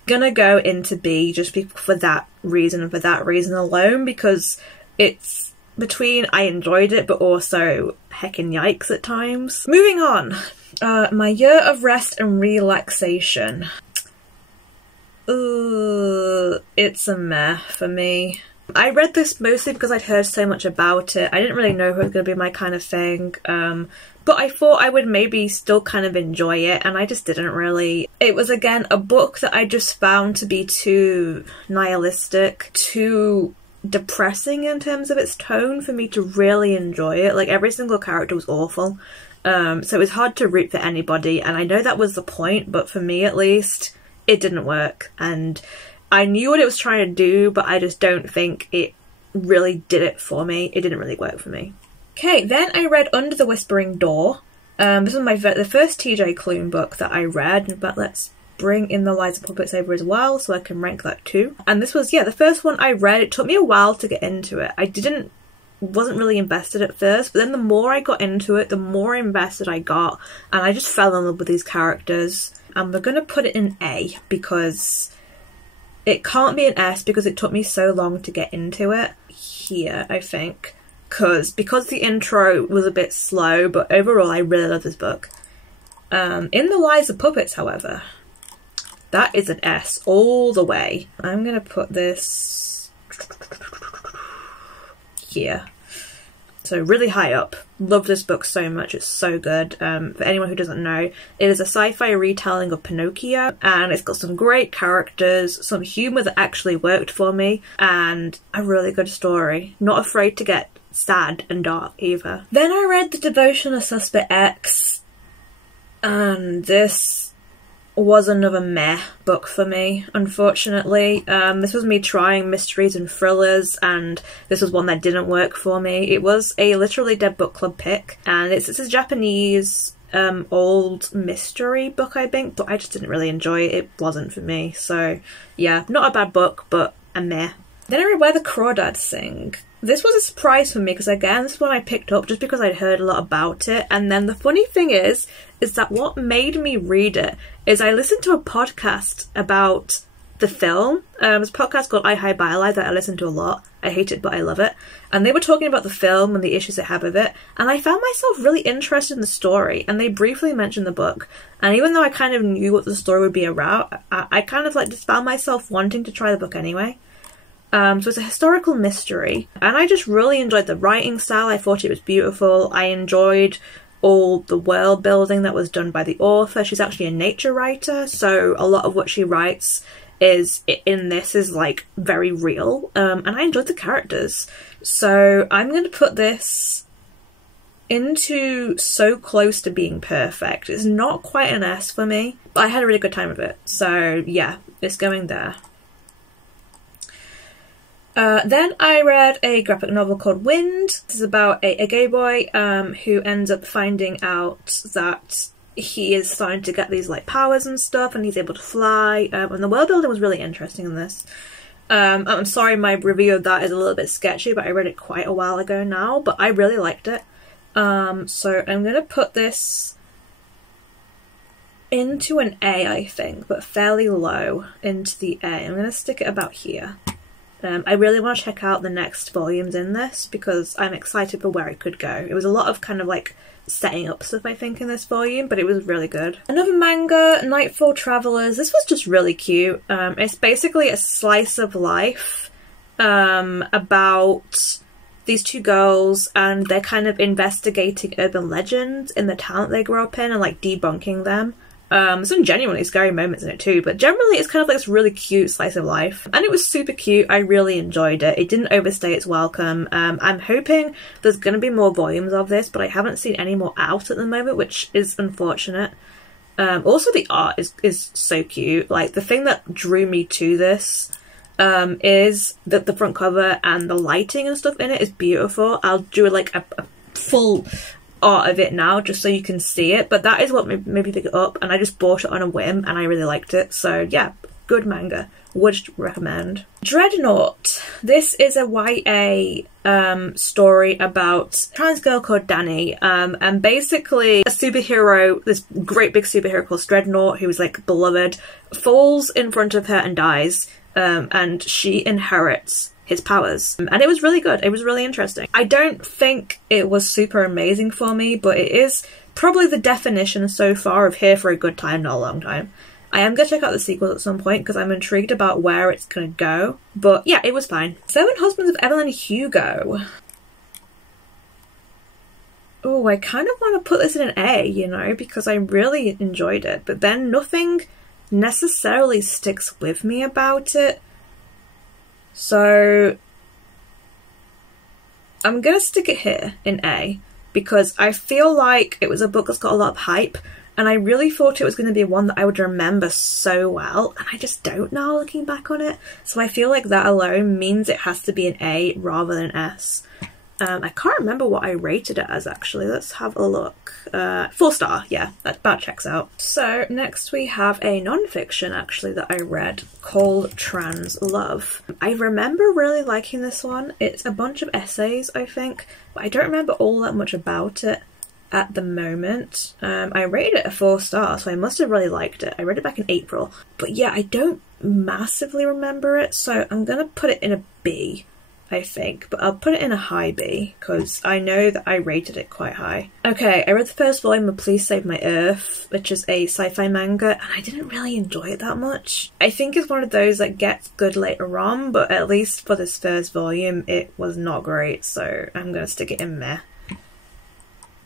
going to go into B just for that reason and for that reason alone, because it's between I enjoyed it but also heckin' yikes at times. Moving on, My Year of Rest and Relaxation. It's a meh for me. I read this mostly because I'd heard so much about it. I didn't really know if it was going to be my kind of thing, but I thought I would maybe still kind of enjoy it, and I just didn't really. It was, again, a book that I just found to be too nihilistic, too depressing in terms of its tone for me to really enjoy it. Like, every single character was awful, so it was hard to root for anybody, and I know that was the point, but for me at least, it didn't work. And I knew what it was trying to do, but I just don't think it really did it for me. It didn't really work for me. Okay, then I read Under the Whispering Door. This was the first TJ Klune book that I read, but let's bring in the Liza Puppets over as well so I can rank that too. And this was, yeah, the first one I read. It took me a while to get into it. I wasn't really invested at first, but then the more I got into it, the more invested I got, and I just fell in love with these characters. And we're going to put it in A, because it can't be an S because it took me so long to get into it. Here, I think. Because the intro was a bit slow, but overall I really love this book. In the Liza Puppets, however, that is an S all the way. I'm going to put this here. So really high up. Love this book so much. It's so good. For anyone who doesn't know, it is a sci-fi retelling of Pinocchio, and it's got some great characters, some humour that actually worked for me, and a really good story. Not afraid to get sad and dark either. Then I read The Devotion of Suspect X, and this was another meh book for me, unfortunately. This was me trying mysteries and thrillers, and this was one that didn't work for me. It was a Literally Dead book club pick, and it's a Japanese old mystery book, I think, but I just didn't really enjoy it. It wasn't for me. So yeah, not a bad book, but a meh. Then I read Where the Crawdads Sing. This was a surprise for me because, again, this is one I picked up just because I'd heard a lot about it. And then the funny thing is that what made me read it is I listened to a podcast about the film. It's a podcast called I High Bylife that I listen to a lot. I hate it, but I love it. And they were talking about the film and the issues it had with it. And I found myself really interested in the story. And they briefly mentioned the book. And even though I kind of knew what the story would be about, I kind of just found myself wanting to try the book anyway. So it's a historical mystery, and I just really enjoyed the writing style. I thought it was beautiful. I enjoyed all the world building that was done by the author. She's actually a nature writer, so a lot of what she writes is like very real, and I enjoyed the characters. So I'm going to put this into so close to being perfect. It's not quite an S for me, but I had a really good time with it. So yeah, it's going there. Then I read a graphic novel called Wind. This is about a gay boy who ends up finding out that he is starting to get these like powers and stuff, and he's able to fly, and the world building was really interesting in this. I'm sorry my review of that is a little bit sketchy, but I read it quite a while ago now, but I really liked it. So I'm going to put this into an A, I think, but fairly low into the A. I'm going to stick it about here. I really want to check out the next volumes in this because I'm excited for where it could go. It was a lot of kind of like setting up stuff, I think, in this volume, but it was really good. Another manga, Nightfall Travelers. This was just really cute. It's basically a slice of life about these two girls, and they're kind of investigating urban legends in the town that they grew up in and like debunking them. Some genuinely scary moments in it too, but generally it's kind of like this really cute slice of life. And it was super cute. I really enjoyed it. It didn't overstay its welcome. I'm hoping there's going to be more volumes of this, but I haven't seen any more out at the moment, which is unfortunate. Also the art is so cute. Like, the thing that drew me to this is that the front cover and the lighting and stuff in it is beautiful. I'll do like a full art of it now just so you can see it, but that is what made me pick it up, and I just bought it on a whim and I really liked it. So yeah, good manga, would recommend. Dreadnought. This is a YA story about a trans girl called Danny, and basically a superhero, this great big superhero called Dreadnought, who is like beloved, falls in front of her and dies, and she inherits his powers. And it was really good. It was really interesting. I don't think it was super amazing for me, but it is probably the definition so far of here for a good time, not a long time. I am going to check out the sequel at some point because I'm intrigued about where it's going to go. But yeah, it was fine. Seven Husbands of Evelyn Hugo. Oh, I kind of want to put this in an A, you know, because I really enjoyed it. But then nothing necessarily sticks with me about it. So I'm going to stick it here in A because I feel like it was a book that's got a lot of hype, and I really thought it was going to be one that I would remember so well, and I just don't now looking back on it. So I feel like that alone means it has to be an A rather than S. I can't remember what I rated it as actually. Let's have a look. 4-star, yeah, that about checks out. So next we have a non-fiction actually that I read called Trans Love. I remember really liking this one. It's a bunch of essays, I think, but I don't remember all that much about it at the moment. I rated it a 4-star, so I must have really liked it. I read it back in April, but yeah, I don't massively remember it, so I'm gonna put it in a B, I think, but I'll put it in a high B because I know that I rated it quite high. Okay, I read the first volume of Please Save My Earth, which is a sci-fi manga, and I didn't really enjoy it that much. I think it's one of those that gets good later on, but at least for this first volume it was not great, so I'm gonna stick it in meh.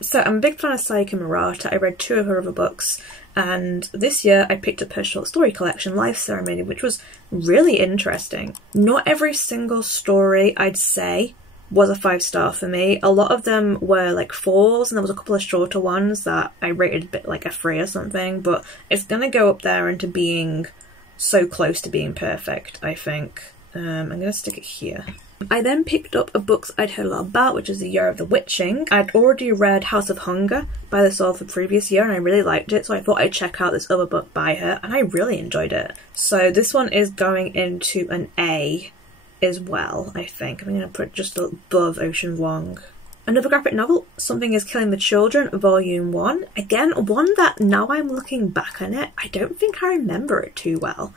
So I'm a big fan of Sayaka Murata. I read 2 of her other books, and this year I picked up her short story collection, Life Ceremony, which was really interesting. Not every single story, I'd say, was a 5-star for me. A lot of them were like 4s, and there was a couple of shorter ones that I rated a bit like a 3 or something, but it's gonna go up there into being so close to being perfect, I think. I'm gonna stick it here. I then picked up a book I'd heard a lot about, which is The Year of the Witching. I'd already read House of Hunger by the author the previous year, and I really liked it, so I thought I'd check out this other book by her, and I really enjoyed it. So this one is going into an A as well, I think. I'm going to put it just above Ocean Vuong. Another graphic novel, Something is Killing the Children, Volume 1. Again, one that now I'm looking back on it, I don't think I remember it too well.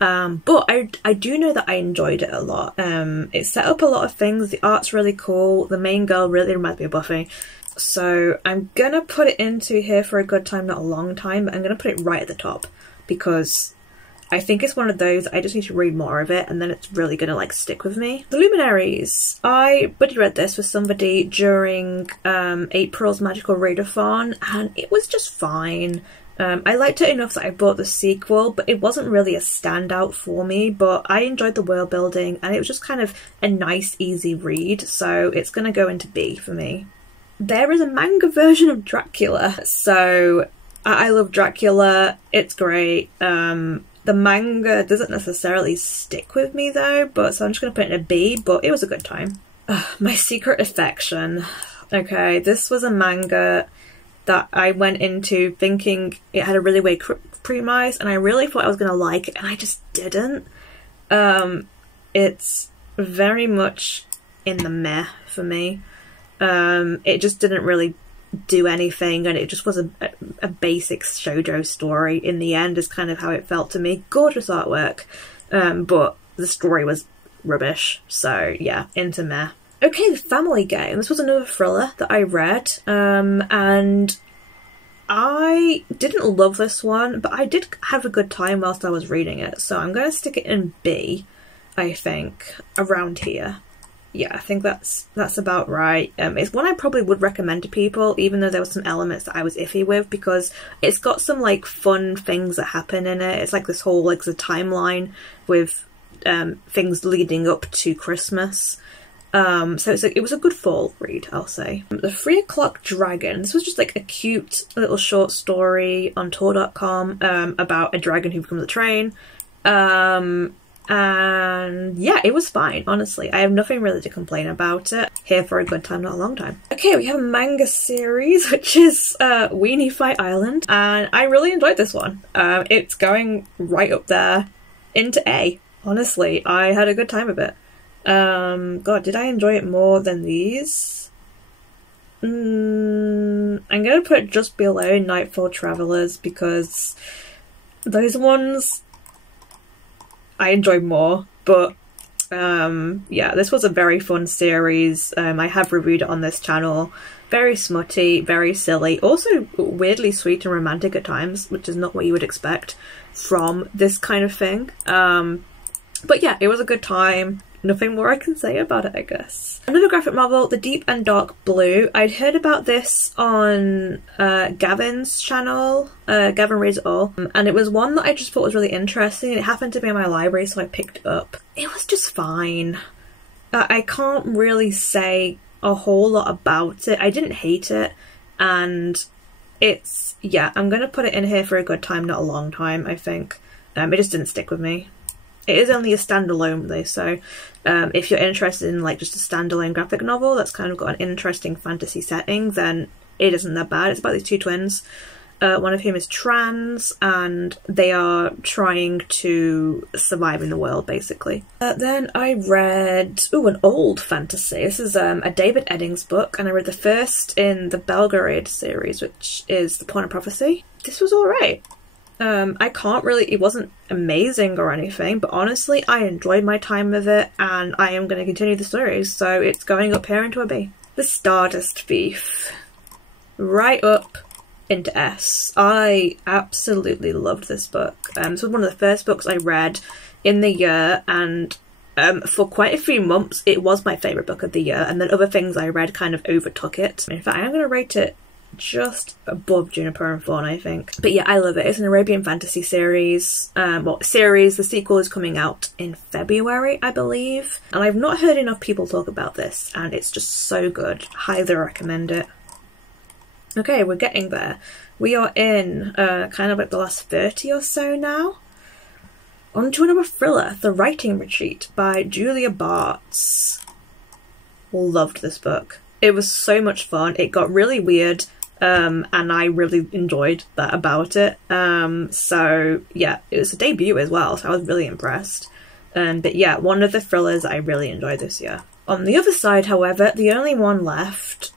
But I do know that I enjoyed it a lot. It set up a lot of things, the art's really cool, the main girl really reminds me of Buffy. So I'm gonna put it into here for a good time, not a long time, but I'm gonna put it right at the top because I think it's one of those I just need to read more of it and then it's really gonna like stick with me. The Luminaries. I buddy read this with somebody during April's Magical Readathon, and it was just fine. I liked it enough that I bought the sequel, but it wasn't really a standout for me, but I enjoyed the world building and it was just kind of a nice easy read, so it's gonna go into B for me. There is a manga version of Dracula, so I love Dracula, it's great. The manga doesn't necessarily stick with me though, but so I'm just gonna put it in a B, but it was a good time. My Secret Affection. Okay, this was a manga that I went into thinking it had a really weird premise, and I really thought I was gonna like it, and I just didn't. It's very much in the meh for me. It just didn't really do anything, and it just was a basic shoujo story in the end, is kind of how it felt to me. Gorgeous artwork, but the story was rubbish, so yeah, into meh. Okay, The Family Game. This was another thriller that I read, and I didn't love this one, but I did have a good time whilst I was reading it, so I'm going to stick it in B, I think, around here. Yeah, I think that's about right. It's one I probably would recommend to people, even though there were some elements that I was iffy with, because it's got some like fun things that happen in it. It's like this whole like the timeline with things leading up to Christmas. So it was a good fall read, I'll say. The 3 O'Clock Dragon. This was just like a cute little short story on Tor.com about a dragon who becomes a train. And yeah, it was fine, honestly. I have nothing really to complain about it. Here for a good time, not a long time. Okay, we have a manga series, which is Weenie Fight Island, and I really enjoyed this one. It's going right up there into A. Honestly, I had a good time with it. God, did I enjoy it more than these? I'm gonna put it just below Nightfall Travelers, because those ones I enjoyed more, but yeah, this was a very fun series. I have reviewed it on this channel. Very smutty, very silly, also weirdly sweet and romantic at times, which is not what you would expect from this kind of thing. But yeah, it was a good time. Nothing more I can say about it, I guess. Another graphic novel, The Deep and Dark Blue. I'd heard about this on Gavin's channel, Gavin Reads It All, and it was one that I just thought was really interesting. It happened to be in my library, so I picked it up. It was just fine. I can't really say a whole lot about it. I didn't hate it, and it's, yeah, I'm gonna put it in here for a good time, not a long time, I think. It just didn't stick with me. It is only a standalone though, so if you're interested in like just a standalone graphic novel that's kind of got an interesting fantasy setting, then it isn't that bad. It's about these two twins, one of whom is trans, and they are trying to survive in the world, basically. Then I read, an old fantasy. This is a David Eddings book, and I read the first in the Belgrade series, which is The Pawn of Prophecy. This was alright. I can't really, it wasn't amazing or anything, but honestly, I enjoyed my time with it, and I am going to continue the series, so it's going up here into a B. The Stardust Thief. Right up into S. I absolutely loved this book. This was one of the first books I read in the year, and for quite a few months, it was my favourite book of the year, and then other things I read kind of overtook it. In fact, I'm going to rate it just above Juniper and Fawn, I think. But yeah, I love it. It's an Arabian fantasy series. The sequel is coming out in February, I believe. And I've not heard enough people talk about this, and it's just so good. Highly recommend it. Okay, we're getting there. We are in kind of like the last 30 or so now. On to another thriller, The Writing Retreat by Julia Bartz. Loved this book. It was so much fun. It got really weird. And I really enjoyed that about it. So yeah, it was a debut as well, so I was really impressed. But yeah, one of the thrillers I really enjoyed this year. On the other side, however, the only one left,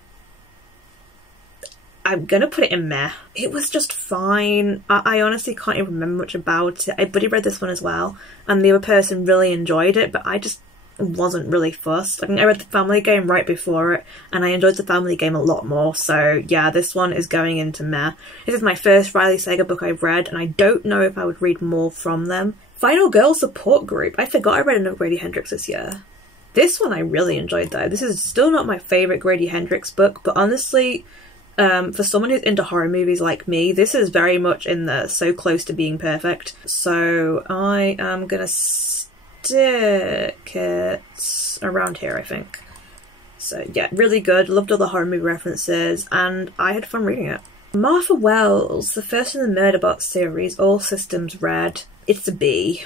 I'm gonna put it in meh. It was just fine. I honestly can't even remember much about it. I buddy read this one as well, and the other person really enjoyed it, but I just wasn't really fussed. I mean, I read The Family Game right before it, and I enjoyed The Family Game a lot more, so yeah, this one is going into meh. This is my first Riley Sager book I've read, and I don't know if I would read more from them. Final Girl Support Group. I forgot I read another Grady Hendrix this year. This one I really enjoyed though. This is still not my favourite Grady Hendrix book, but honestly, for someone who's into horror movies like me, this is very much in the so close to being perfect. So I am gonna stick it around here, I think. So yeah, really good. Loved all the horror movie references, and I had fun reading it. Martha Wells, the first in the Murderbot series, All Systems Red. It's a B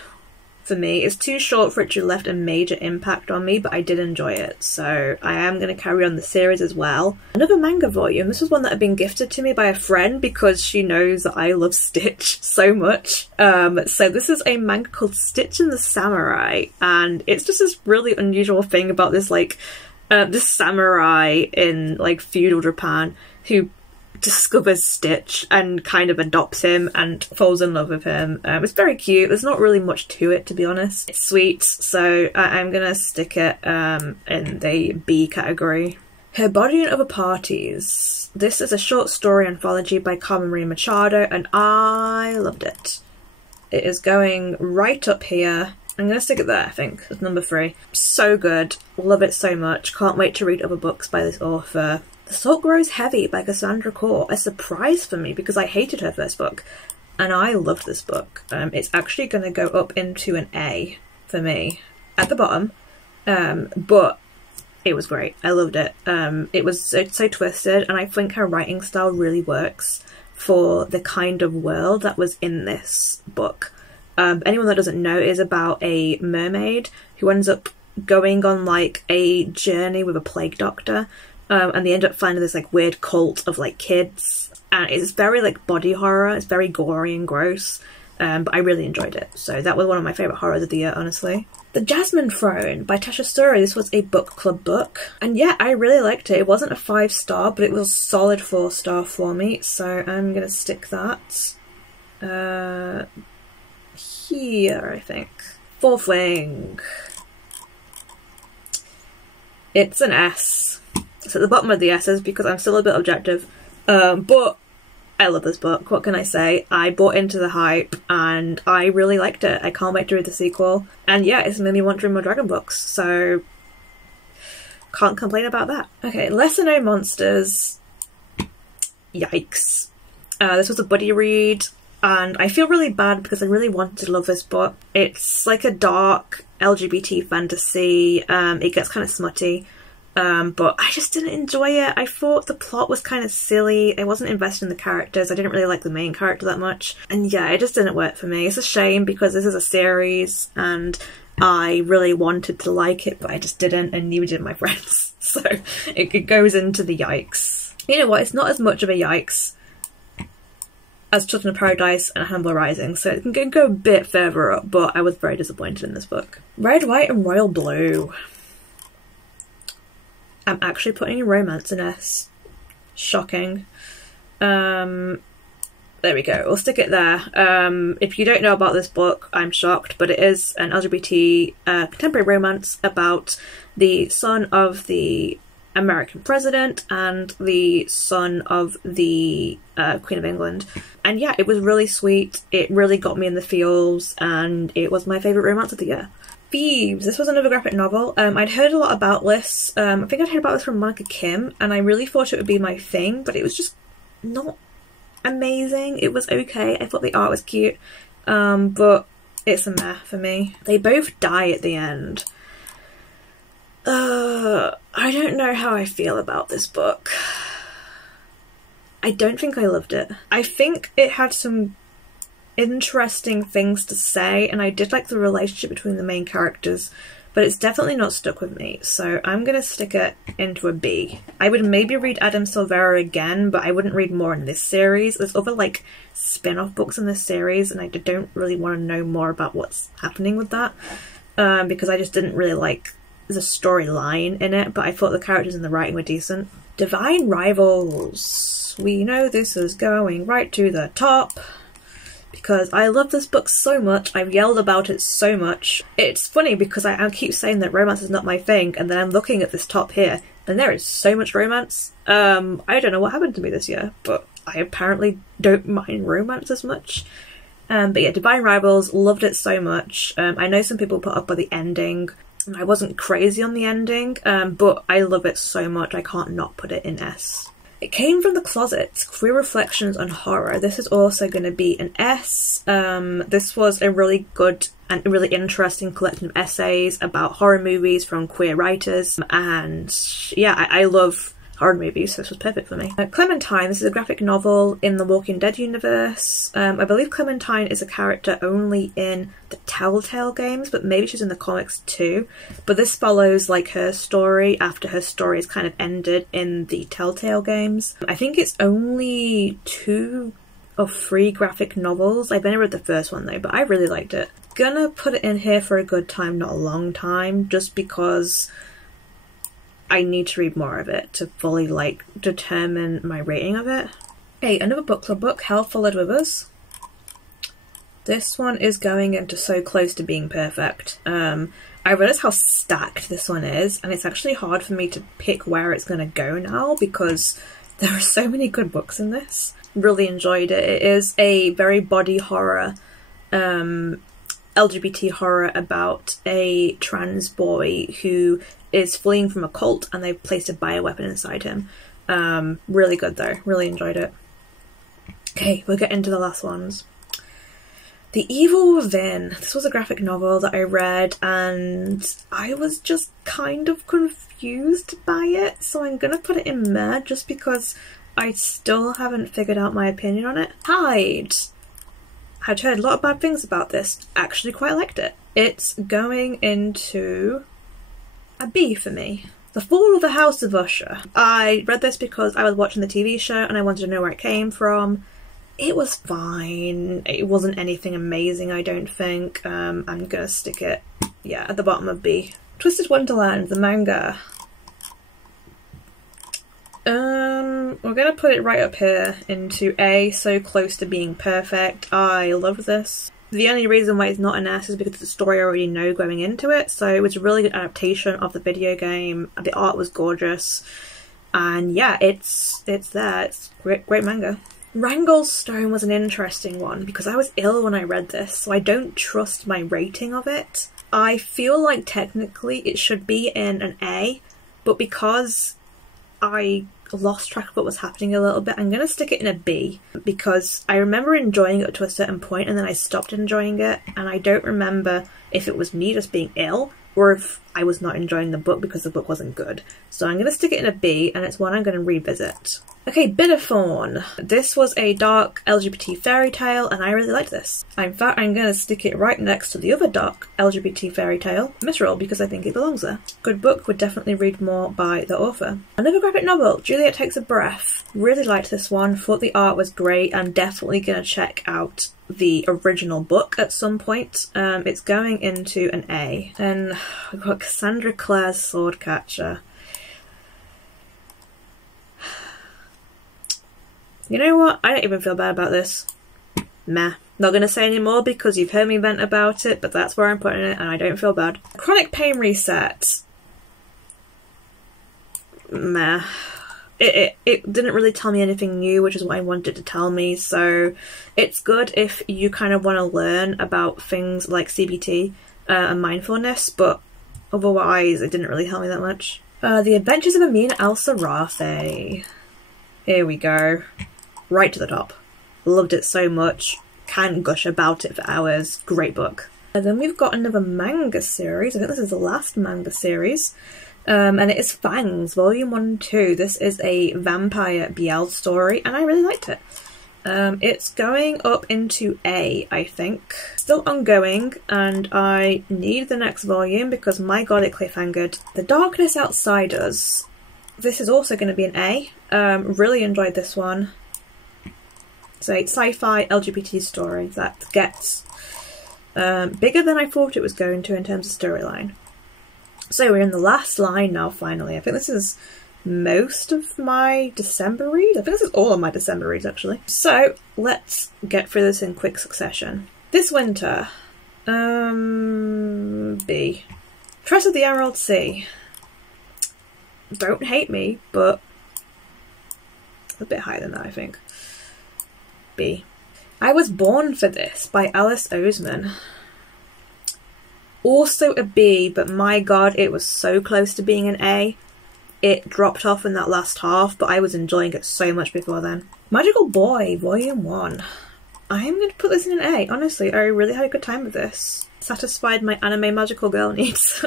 for me. It's too short for it to have left a major impact on me, but I did enjoy it, so I am going to carry on the series as well. Another manga volume. This was one that had been gifted to me by a friend because she knows that I love Stitch so much. So this is a manga called Stitch and the Samurai, and it's just this really unusual thing about this, like, this samurai in, like, feudal Japan who discovers Stitch and kind of adopts him and falls in love with him. It's very cute. There's not really much to it, to be honest. It's sweet, so I'm gonna stick it in the B category. Her Body and Other Parties. This is a short story anthology by Carmen Maria Machado, and I loved it. It is going right up here. I'm gonna stick it there, I think. It's number 3. So good. Love it so much. Can't wait to read other books by this author. The Salt Grows Heavy by Cassandra Core. A surprise for me because I hated her first book. And I loved this book. It's actually gonna go up into an A for me at the bottom. But it was great. I loved it. It was so twisted, and I think her writing style really works for the kind of world that was in this book. Anyone that doesn't know, it is about a mermaid who ends up going on like a journey with a plague doctor, and they end up finding this like weird cult of like kids, and it's very like body horror. It's very gory and gross, but I really enjoyed it. So that was one of my favourite horrors of the year, honestly. The Jasmine Throne by Tasha Suri. This was a book club book, and yeah, I really liked it. It wasn't a 5-star, but it was a solid 4-star for me, so I'm gonna stick that here, I think. Fourth Wing. It's an S. It's at the bottom of the S's because I'm still a bit objective, but I love this book. What can I say? I bought into the hype and I really liked it. I can't wait to read the sequel. And yeah, it's made me want to read more dragon books, so can't complain about that. Okay, Lesser Known Monsters. Yikes. This was a buddy read, and I feel really bad because I really wanted to love this book. It's like a dark LGBT fantasy. It gets kind of smutty. But I just didn't enjoy it. I thought the plot was kind of silly. I wasn't invested in the characters. I didn't really like the main character that much. And yeah, it just didn't work for me. It's a shame because this is a series and I really wanted to like it, but I just didn't, and neither did my friends. So it goes into the yikes. You know what? It's not as much of a yikes as Children of Paradise and Hannibal Rising, so it can go a bit further up, but I was very disappointed in this book. Red, White and Royal Blue. I'm actually putting romance in S. Shocking. There we go. We'll stick it there. If you don't know about this book, I'm shocked, but it is an LGBT contemporary romance about the son of the American president and the son of the Queen of England. And yeah, it was really sweet. It really got me in the feels, and it was my favourite romance of the year. Thieves. This was another graphic novel. I'd heard a lot about this. I think I'd heard about this from Monica Kim, and I really thought it would be my thing, but it was just not amazing. It was okay. I thought the art was cute, but it's a meh for me. They both die at the end. I don't know how I feel about this book. I don't think I loved it. I think it had some interesting things to say, and I did like the relationship between the main characters, but it's definitely not stuck with me, so I'm gonna stick it into a B. I would maybe read Adam Silvera again, but I wouldn't read more in this series. There's other like spin-off books in this series, and I don't really want to know more about what's happening with that, because I just didn't really like the storyline in it, but I thought the characters and the writing were decent. Divine Rivals. We know this is going right to the top, because I love this book so much. I've yelled about it so much. It's funny because I keep saying that romance is not my thing, and then I'm looking at this top here and there is so much romance. I don't know what happened to me this year, but I apparently don't mind romance as much. But yeah, Divine Rivals, loved it so much. I know some people put up by the ending. I wasn't crazy on the ending, but I love it so much I can't not put it in S. It Came from the Closet, Queer Reflections on Horror. This is also going to be an S. This was a really good and really interesting collection of essays about horror movies from queer writers. And yeah, I love horror movies, so this was perfect for me. Clementine, this is a graphic novel in the Walking Dead universe. I believe Clementine is a character only in the Telltale games, but maybe she's in the comics too. But this follows like her story after her story is kind of ended in the Telltale games. I think it's only 2 or 3 graphic novels. I've only read the first one though, but I really liked it. Gonna put it in here for a good time, not a long time, just because I need to read more of it to fully like determine my rating of it. Okay, another book club book, Hell Followed With Us. This one is going into So Close to Being Perfect. I realised how stacked this one is, and it's actually hard for me to pick where it's going to go now because there are so many good books in this. Really enjoyed it. It is a very body horror, LGBT horror about a trans boy who is fleeing from a cult and they've placed a bioweapon inside him. Really good though. Really enjoyed it. Okay, we'll get into the last ones. The Evil Within. This was a graphic novel that I read and I was just kind of confused by it, so I'm gonna put it in meh just because I still haven't figured out my opinion on it. Hide. I'd heard a lot of bad things about this. Actually quite liked it. It's going into a B for me. The Fall of the House of Usher. I read this because I was watching the TV show and I wanted to know where it came from. It was fine. It wasn't anything amazing, I don't think. I'm gonna stick it, yeah, at the bottom of B. Twisted Wonderland, the manga. We're gonna put it right up here into A, So Close to Being Perfect. I love this. The only reason why it's not an S is because it's a story I already know going into it, so it was a really good adaptation of the video game. The art was gorgeous. And yeah, it's there. It's great manga. Wrangle's Stone was an interesting one because I was ill when I read this, so I don't trust my rating of it. I feel like technically it should be in an A, but because I lost track of what was happening a little bit, I'm going to stick it in a B because I remember enjoying it to a certain point and then I stopped enjoying it, and I don't remember if it was me just being ill or if I was not enjoying the book because the book wasn't good. So I'm going to stick it in a B, and it's one I'm going to revisit. Okay, Bitterthorn. This was a dark LGBT fairy tale and I really liked this. In fact, I'm going to stick it right next to the other dark LGBT fairy tale, Misrule, because I think it belongs there. Good book, would definitely read more by the author. Another graphic novel, Juliet Takes a Breath. Really liked this one, thought the art was great. I'm definitely going to check out the original book at some point. It's going into an A. Then we've got Cassandra Clare's Swordcatcher. You know what? I don't even feel bad about this. Meh. Not going to say any more because you've heard me vent about it, but that's where I'm putting it and I don't feel bad. Chronic Pain Reset. Meh. It didn't really tell me anything new, which is what I wanted it to tell me, so it's good if you kind of want to learn about things like CBT and mindfulness, but otherwise it didn't really tell me that much. The Adventures of Amin Al-Sarafi. Here we go. Right to the top. Loved it so much. Can't gush about it for hours. Great book. And then we've got another manga series. I think this is the last manga series. And it is Fangs, Volume 1 and 2. This is a vampire BL story, and I really liked it. It's going up into A, I think. Still ongoing, and I need the next volume because my god, it cliffhangered. The Darkness Outside Us. This is also going to be an A. Really enjoyed this one. It's a sci-fi LGBT story that gets bigger than I thought it was going to in terms of storyline. So we're in the last line now, finally. I think this is most of my December read. I think this is all of my December reads, actually. So let's get through this in quick succession. This winter, B. Tress of the Emerald Sea. Don't hate me, but a bit higher than that, I think. B. I Was Born for This by Alice Oseman. Also a B, but my god, it was so close to being an A. It dropped off in that last half, but I was enjoying it so much before then. Magical Boy, Volume 1. I'm going to put this in an A. Honestly, I really had a good time with this. Satisfied my anime magical girl needs.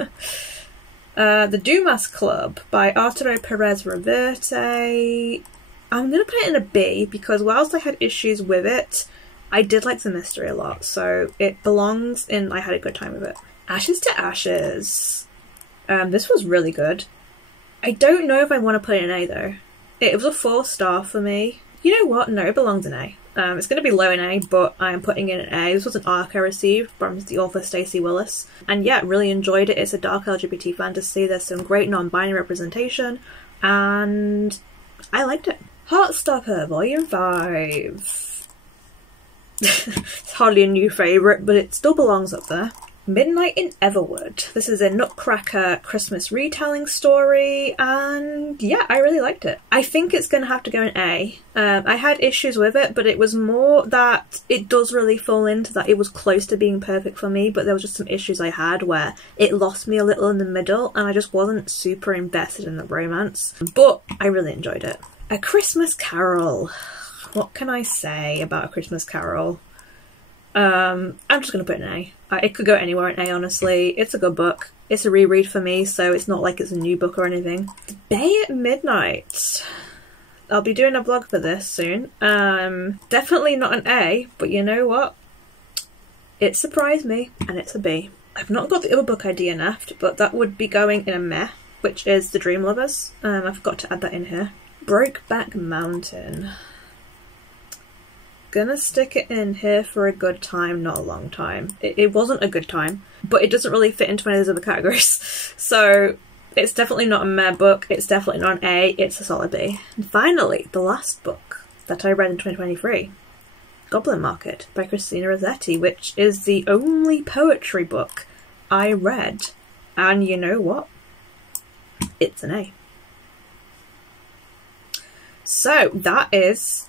The Dumas Club by Arturo Perez Reverte. I'm going to put it in a B because whilst I had issues with it, I did like the mystery a lot, so it belongs in I had a good time with it. Ashes to Ashes. This was really good. I don't know if I want to put it in A though. It was a 4-star for me. You know what? No, it belongs in A. It's going to be low in A, but I'm putting in an A. This was an ARC I received from the author Stacey Willis. And yeah, really enjoyed it. It's a dark LGBT fantasy. There's some great non-binary representation, and I liked it. Heartstopper, Volume 5. It's hardly a new favourite, but it still belongs up there. Midnight in Everwood. This is a Nutcracker Christmas retelling story, and yeah, I really liked it. I think it's going to have to go in A. I had issues with it, but it was more that it does really fall into that it was close to being perfect for me, but there was just some issues I had where it lost me a little in the middle, and I just wasn't super invested in the romance, but I really enjoyed it. A Christmas Carol. What can I say about A Christmas Carol? I'm just going to put an A. It could go anywhere in A, honestly. It's a good book. It's a reread for me, so it's not like it's a new book or anything. Bay at Midnight. I'll be doing a vlog for this soon. Definitely not an A, but you know what? It surprised me, and it's a B. I've not got the other book I DNF'd, but that would be going in a meh, which is The Dream Lovers. I forgot to add that in here. Brokeback Mountain. Gonna stick it in here for a good time, not a long time. It wasn't a good time, but it doesn't really fit into any of those other categories. So it's definitely not a meh book, it's definitely not an A, it's a solid B. And finally, the last book that I read in 2023, Goblin Market by Christina Rossetti, which is the only poetry book I read. And you know what? It's an A. So that is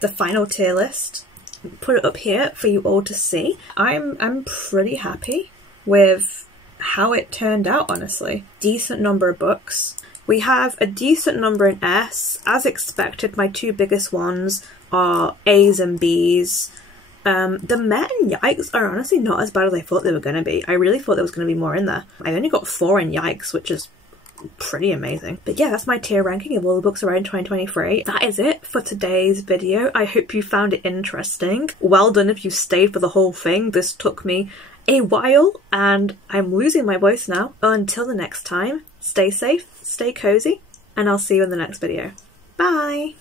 the final tier list. Put it up here for you all to see. I'm pretty happy with how it turned out, honestly. Decent number of books. We have a decent number in S. As expected, my two biggest ones are A's and B's. The Met and Yikes are honestly not as bad as I thought they were going to be. I really thought there was going to be more in there. I only got 4 in Yikes, which is pretty amazing. But yeah, that's my tier ranking of all the books I read in 2023. That is it for today's video. I hope you found it interesting. Well done if you stayed for the whole thing. This took me a while and I'm losing my voice now. Until the next time, stay safe, stay cozy, and I'll see you in the next video. Bye!